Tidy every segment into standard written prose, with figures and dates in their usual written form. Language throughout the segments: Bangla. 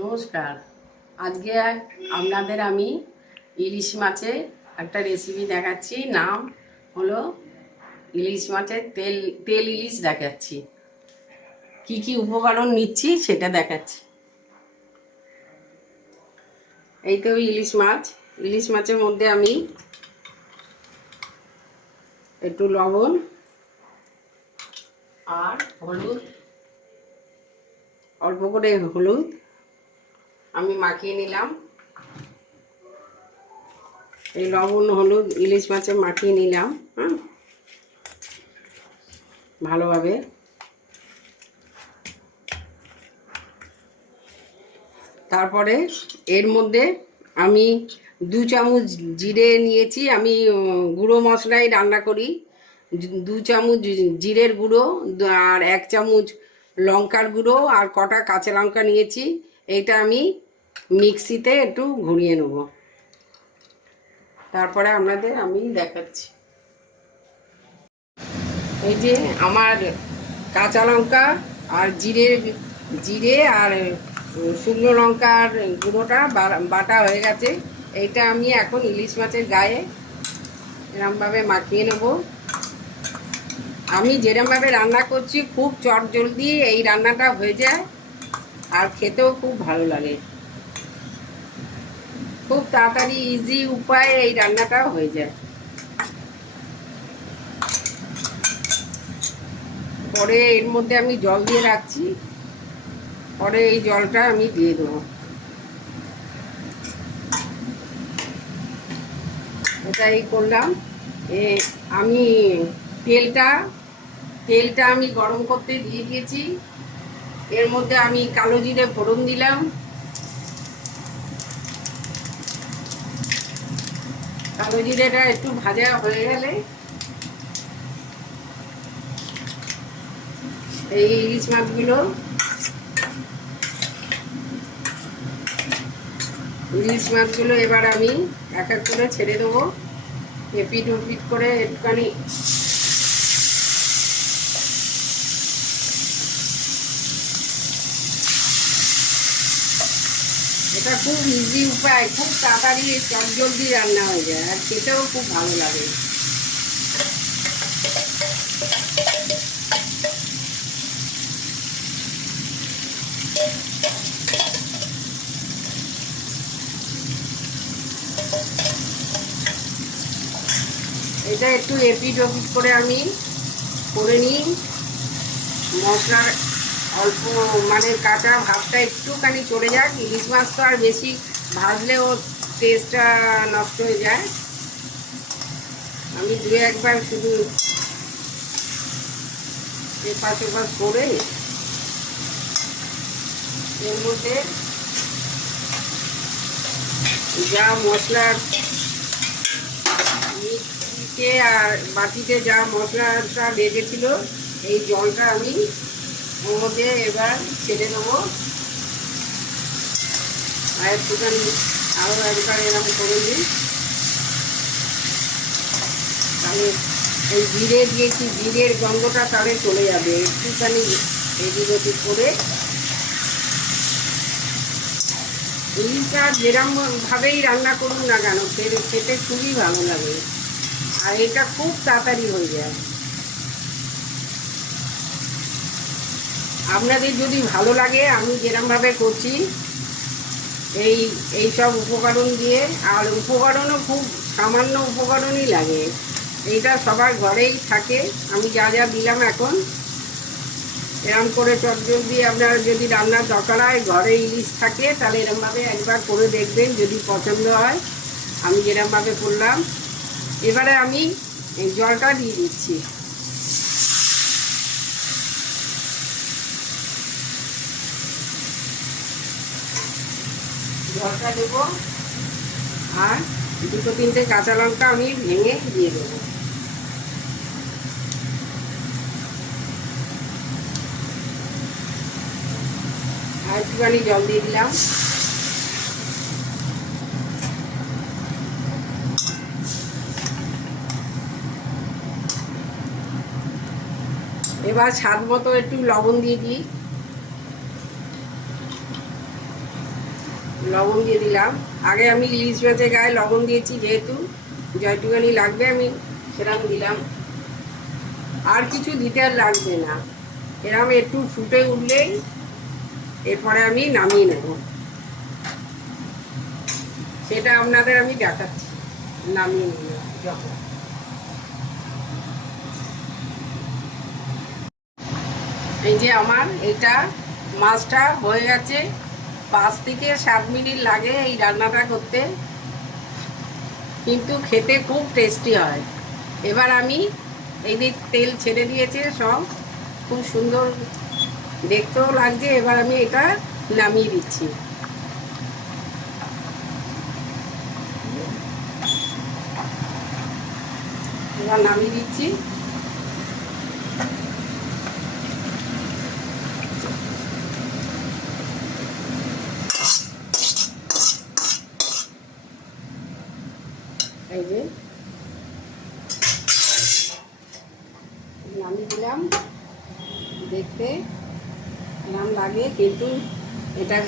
নমস্কার। আজকে আপনাদের আমি ইলিশ মাছের একটা রেসিপি দেখাচ্ছি। নাম হলো ইলিশ মাছের তেল তেল ইলিশ দেখাচ্ছি। কি কি উপকরণ নিচ্ছি সেটা দেখাচ্ছি। এই তো ইলিশ মাছ। ইলিশ মাছের মধ্যে আমি একটু লবণ আর হলুদ, অল্প করে হলুদ আমি মাখিয়ে নিলাম। এই লবণ হলুদ ইলিশ মাছে মাখিয়ে নিলাম ভালোভাবে। তারপরে এর মধ্যে আমি 2 চামচ জিরে নিয়েছি। আমি গুঁড়ো মশলাই রান্না করি। 2 চামচ জিরের গুঁড়ো আর 1 চামচ লঙ্কার গুঁড়ো আর কটা কাঁচা লঙ্কা নিয়েছি। এইটা আমি মিক্সিতে একটু ঘুরিয়ে নেব। তারপরে আপনাদের আমি দেখাচ্ছি। এই যে আমার কাঁচা লঙ্কা আর জিরে আর শুকনো লঙ্কার গুঁড়োটা বাটা হয়ে গেছে। এইটা আমি এখন ইলিশ মাছের গায়ে এরমভাবে মাখিয়ে নেব। আমি যেরমভাবে রান্না করছি খুব চটজলদি এই রান্নাটা হয়ে যায় আর খেতেও খুব ভালো লাগে। খুব তাড়াতাড়ি ইজি উপায়ে এই রান্নাটা হয়ে যায়। পরে এর মধ্যে আমি জল দিয়ে রাখছি, পরে এই জলটা আমি দিয়ে দেবো। এটাই করলাম। আমি তেলটা আমি গরম করতে দিয়ে দিয়েছি। এর মধ্যে আমি কালো জিরে ফোড়ন দিলাম। কালো জিরেটা একটু ভাজা হয়ে গেলে এই ইলিশ মাছগুলো এবার আমি এক এক করে ছেড়ে দেবো। এপিট ওপিট করে একটুখানি এটা খুব ইজি উপায়, খুব তাড়াতাড়ি চটজলদি রান্না হয়ে যায় আর খেতেও খুব ভালো লাগে। এটা একটু এপিট ওপিট করে আমি করে নিই। মশলার অল্প মানে কাঁচা ভাবটা একটুখানি চলে যাক। ইলিশ মাছ তো আর বেশি ভাজলেও টেস্টটা নষ্ট হয়ে যায়। আমি 2-1 বার শুধু এপাশ ওপাশ করে এর মধ্যে যা মশলার মিক্সিতে আর বাটিতে যা মশলাটা বেঁধেছিল এই জলটা আমি ওর মধ্যে এবার ছেড়ে দেবো। আর একটুখানি আরও একবার এরকম করে দিই। তাহলে এই জিরে দিয়েছি, জিরের গন্ধটা তাহলে চলে যাবে। একটুখানি এদিক ওদিক করে ইলিশটা যেরকমভাবেই রান্না করুন না কেন খেতে খুবই ভালো লাগে আর এটা খুব তাড়াতাড়ি হয়ে যায়। আপনাদের যদি ভালো লাগে আমি যেরকমভাবে করছি এই সব উপকরণ দিয়ে, আর উপকরণও খুব সামান্য উপকরণই লাগে। এইটা সবার ঘরেই থাকে। আমি যা যা দিলাম এখন এরম করে চটজলদি আপনার যদি রান্নার দরকার হয়, ঘরে ইলিশ থাকে, তাহলে এরমভাবে একবার করে দেখবেন যদি পছন্দ হয়। আমি যেরমভাবে করলাম এবারে আমি এই জলটা দিয়ে দিচ্ছি। জলটা দেবো আর 2-3টে কাঁচা লঙ্কা আমি ভেঙে দিয়ে দেবো। আর একটুখানি জল দিয়ে দিলাম। এবার স্বাদ মতো একটু লবণ দিয়ে দিই। লবণ দিয়ে দিলাম। আগে আমি ইলিশ মাছের গায়ে লবণ দিয়েছি, যেহেতু যতটুখানি লাগবে আমি সেরকম দিলাম, আর কিছু দিতে আর লাগবে না। এরকম একটু ফুটে উঠলেই এরপরে আমি নামিয়ে নেব, সেটা আপনাদের আমি দেখাচ্ছি নামিয়ে নিলাম যখন। এই যে আমার এটা মাছটা হয়ে গেছে, 5 থেকে 7 মিনিট লাগে এই রান্নাটা করতে, কিন্তু খেতে খুব টেস্টি হয়। এবার আমি এই যে তেল ছেড়ে দিয়েছে সব, খুব সুন্দর দেখতেও লাগছে। এবার আমি এটা নামিয়ে দিচ্ছি। এবার নামিয়ে দিচ্ছি। এই যে নামিয়ে দিলাম। দেখতে এরকম লাগে, কিন্তু এটা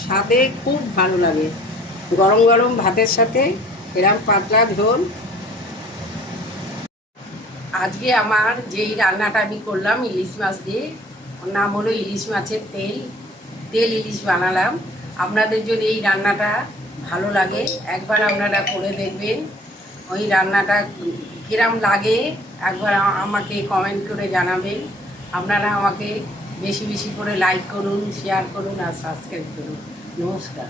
স্বাদে খুব ভালো লাগে গরম গরম ভাতের সাথে, এরকম পাতলা ঝোল। আজকে আমার যেই রান্নাটা আমি করলাম ইলিশ মাছ দিয়ে, ওর নাম হলো ইলিশ মাছের তেল ইলিশ বানালাম। আপনাদের যদি এই রান্নাটা ভালো লাগে একবার আপনারা করে দেখবেন। ওই রান্নাটা কিরম লাগে একবার আমাকে কমেন্ট করে জানাবেন। আপনারা আমাকে বেশি বেশি করে লাইক করুন, শেয়ার করুন আর সাবস্ক্রাইব করুন। নমস্কার।